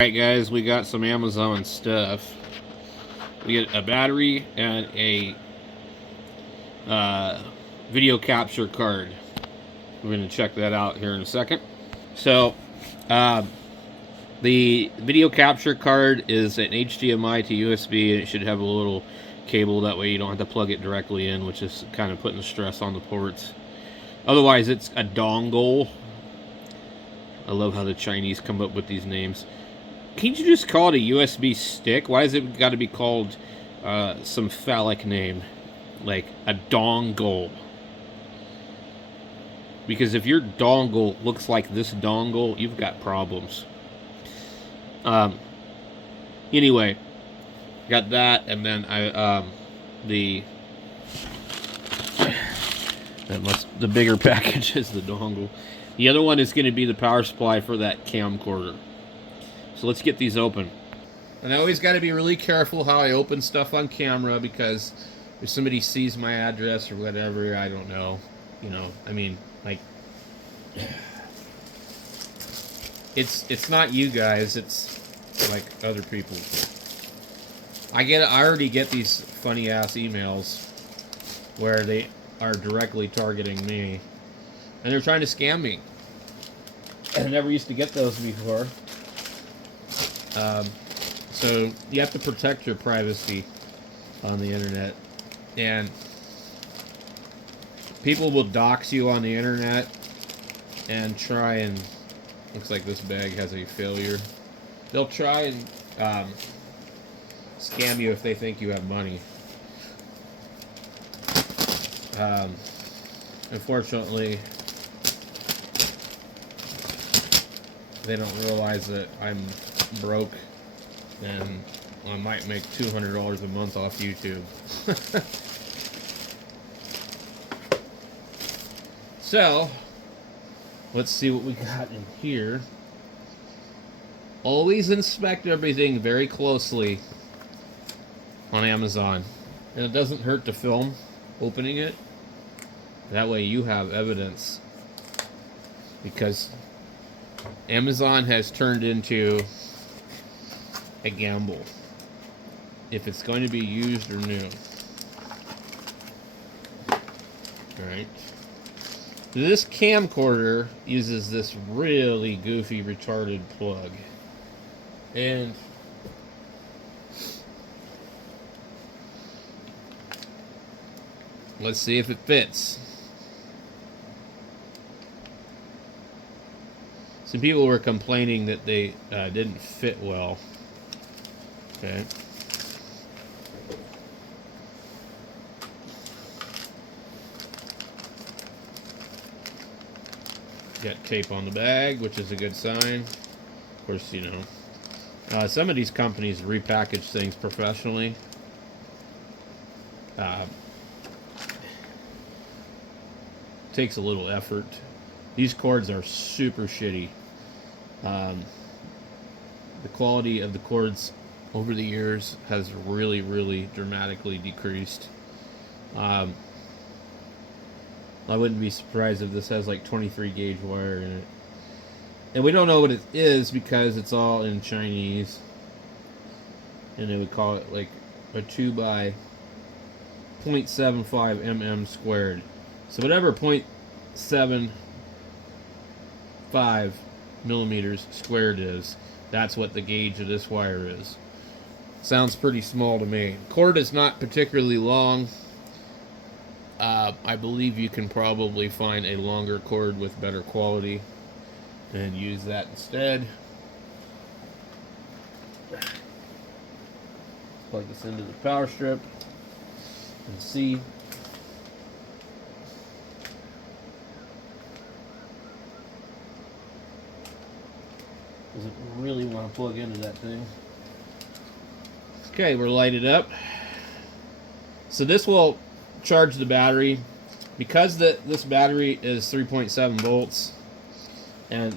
Alright guys, we got some Amazon stuff. We get a battery and a video capture card. We're going to check that out here in a second. So, the video capture card is an HDMI to USB, and it should have a little cable, that way you don't have to plug it directly in, which is kind of putting stress on the ports. Otherwise, it's a dongle. I love how the Chinese come up with these names. Can't you just call it a USB stick? Why has it got to be called some phallic name? Like a dongle. Because if your dongle looks like this dongle, you've got problems. Anyway, got that, and then the bigger package is the dongle. The other one is going to be the power supply for that camcorder. So let's get these open. And I always got to be really careful how I open stuff on camera, because if somebody sees my address or whatever, I don't know. You know, I mean, like, it's not you guys, it's like other people. I already get these funny ass emails where they are directly targeting me, and they're trying to scam me. I never used to get those before. So you have to protect your privacy on the internet, and people will dox you on the internet and try and, looks like this bag has a failure. They'll try and scam you if they think you have money. Unfortunately, they don't realize that I'm broke and I might make $200 a month off YouTube. So, let's see what we got in here. Always inspect everything very closely on Amazon. And it doesn't hurt to film opening it. That way you have evidence. Because Amazon has turned into a gamble if it's going to be used or new. Alright. This camcorder uses this really goofy, retarded plug. And let's see if it fits. Some people were complaining that they didn't fit well. Okay. Got tape on the bag, which is a good sign. Of course, you know, some of these companies repackage things professionally. Takes a little effort. These cords are super shitty. The quality of the cords over the years has really, really dramatically decreased. I wouldn't be surprised if this has like 23 gauge wire in it. And we don't know what it is because it's all in Chinese. And they would call it like a 2 by 0.75 mm squared. So whatever 0.75 millimeters squared is, that's what the gauge of this wire is. Sounds pretty small to me. Cord is not particularly long. I believe you can probably find a longer cord with better quality and use that instead. Plug this into the power strip and see. Doesn't really want to plug into that thing. Okay, we're lighted up. So this will charge the battery. Because this battery is 3.7 volts, and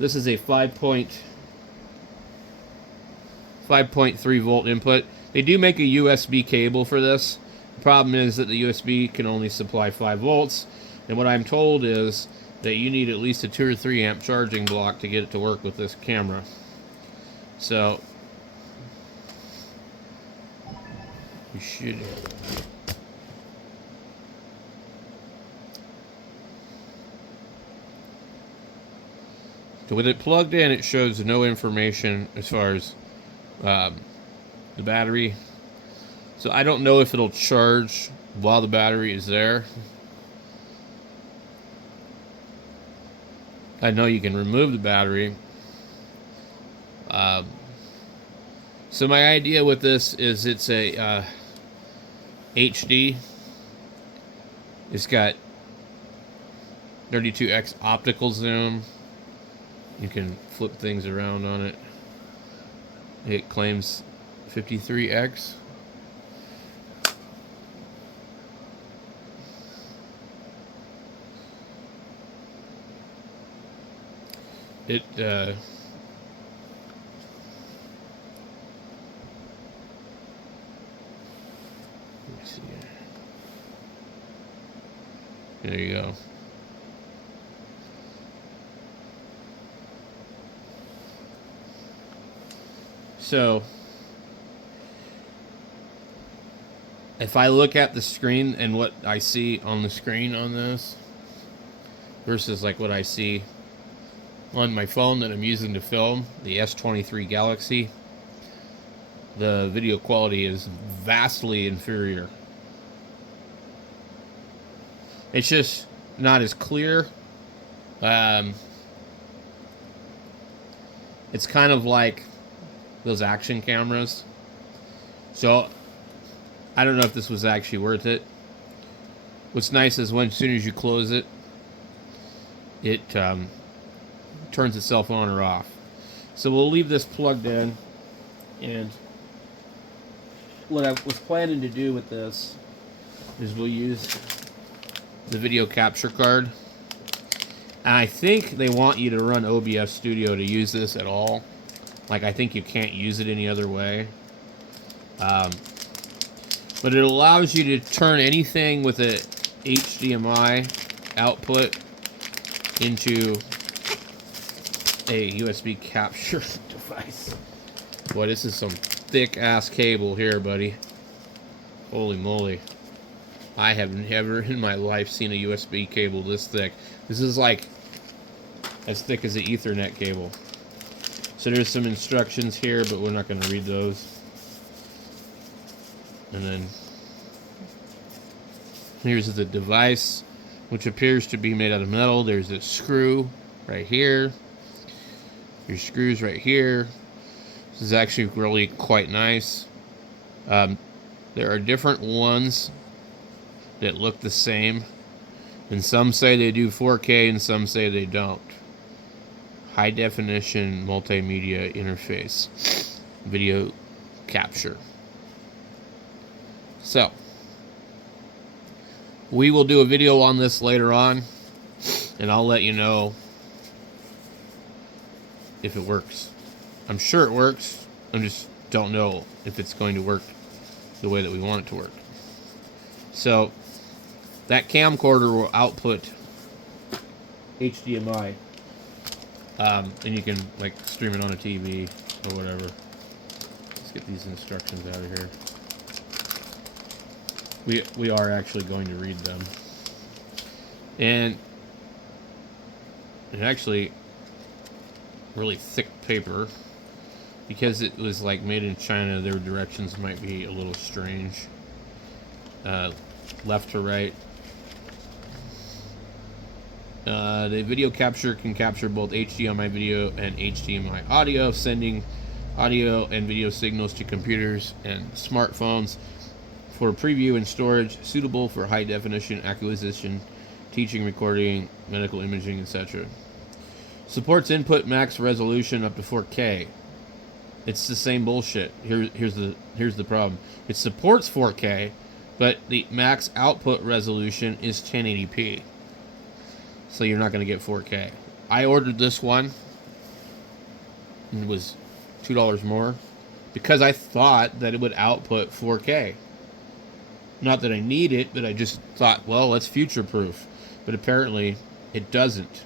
this is a 5.3 volt input. They do make a USB cable for this. The problem is that the USB can only supply 5 volts, and what I'm told is that you need at least a 2 or 3 amp charging block to get it to work with this camera. So we should. So with it plugged in, it shows no information as far as the battery. So I don't know if it'll charge while the battery is there. I know you can remove the battery. So my idea with this is it's a HD. It's got 32x optical zoom. You can flip things around on it. It claims 53x. Let me see here. There you go. So if I look at the screen and what I see on the screen on this versus like what I see on my phone that I'm using to film, the S23 Galaxy, the video quality is vastly inferior. It's just not as clear. It's kind of like those action cameras. So I don't know if this was actually worth it. What's nice is when as soon as you close it, it turns itself on or off. So we'll leave this plugged in, and what I was planning to do with this is we'll use the video capture card. And I think they want you to run OBS Studio to use this at all. Like, I think you can't use it any other way. But it allows you to turn anything with a HDMI output into a USB capture device. Boy, this is some thick-ass cable here, buddy. Holy moly. I have never in my life seen a USB cable this thick. This is like as thick as an Ethernet cable. So there's some instructions here, but we're not going to read those. And then here's the device, which appears to be made out of metal. There's a screw right here. Your screws right here. This is actually really quite nice. There are different ones that look the same, and some say they do 4K and some say they don't. High definition multimedia interface video capture. So we will do a video on this later on, and I'll let you know if it works. I'm sure it works. I just don't know if it's going to work the way that we want it to work. So that camcorder will output HDMI, and you can like stream it on a TV or whatever. Let's get these instructions out of here. We are actually going to read them, and actually really thick paper, because it was like made in China. Their directions might be a little strange. Left to right. The video capture can capture both HDMI video and HDMI audio, sending audio and video signals to computers and smartphones for preview and storage, suitable for high definition acquisition, teaching, recording, medical imaging, etc. Supports input max resolution up to 4K. It's the same bullshit. Here's the problem. It supports 4K, but the max output resolution is 1080p. So you're not going to get 4K. I ordered this one, and it was $2 more, because I thought that it would output 4K. Not that I need it, but I just thought, well, let's future-proof. But apparently, it doesn't.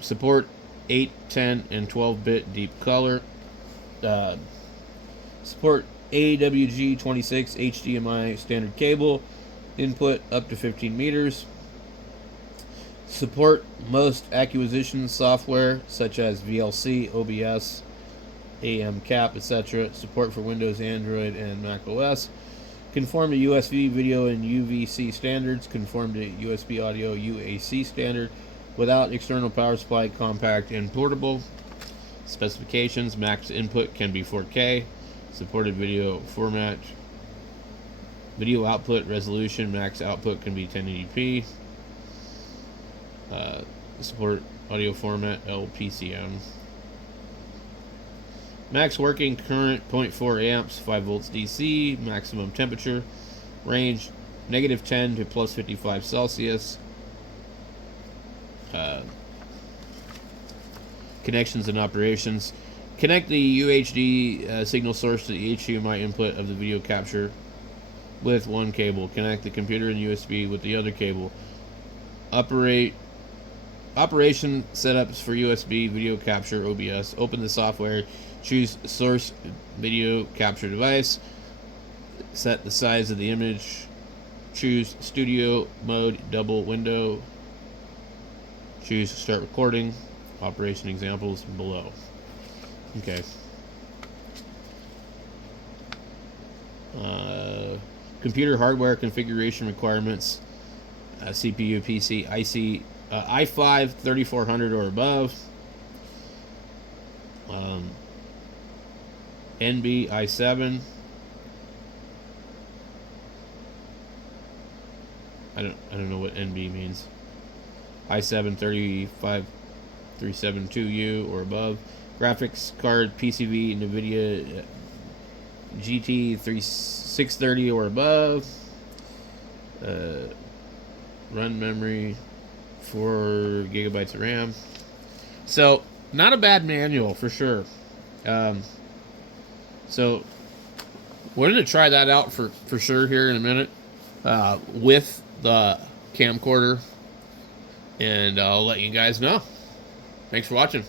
Support 8, 10, and 12-bit deep color. Support AWG26 HDMI standard cable. Input up to 15 meters. Support most acquisition software such as VLC, OBS, AMCAP, etc. Support for Windows, Android, and Mac OS. Conform to USB video and UVC standards. Conform to USB audio UAC standard. Without external power supply, compact and portable. Specifications: max input can be 4K. Supported video format. Video output resolution: max output can be 1080p. Support audio format LPCM. Max working current 0.4 amps, 5 volts DC. Maximum temperature range -10 to +55 Celsius. Connections and operations: connect the UHD signal source to the HDMI input of the video capture with one cable. Connect the computer and USB with the other cable. Operation setups for USB video capture OBS. Open the software. Choose source video capture device. Set the size of the image. Choose studio mode double window. Choose start recording. Operation examples below. Okay. Computer hardware configuration requirements: CPU, PC, IC, i5 3400 or above, NB, i7. I don't know what NB means. i7 35372U or above. Graphics card: PCV, NVIDIA GT 630 or above. Run memory 4 gigabytes of RAM. So not a bad manual for sure. So we're going to try that out for sure here in a minute with the camcorder, and I'll let you guys know. Thanks for watching.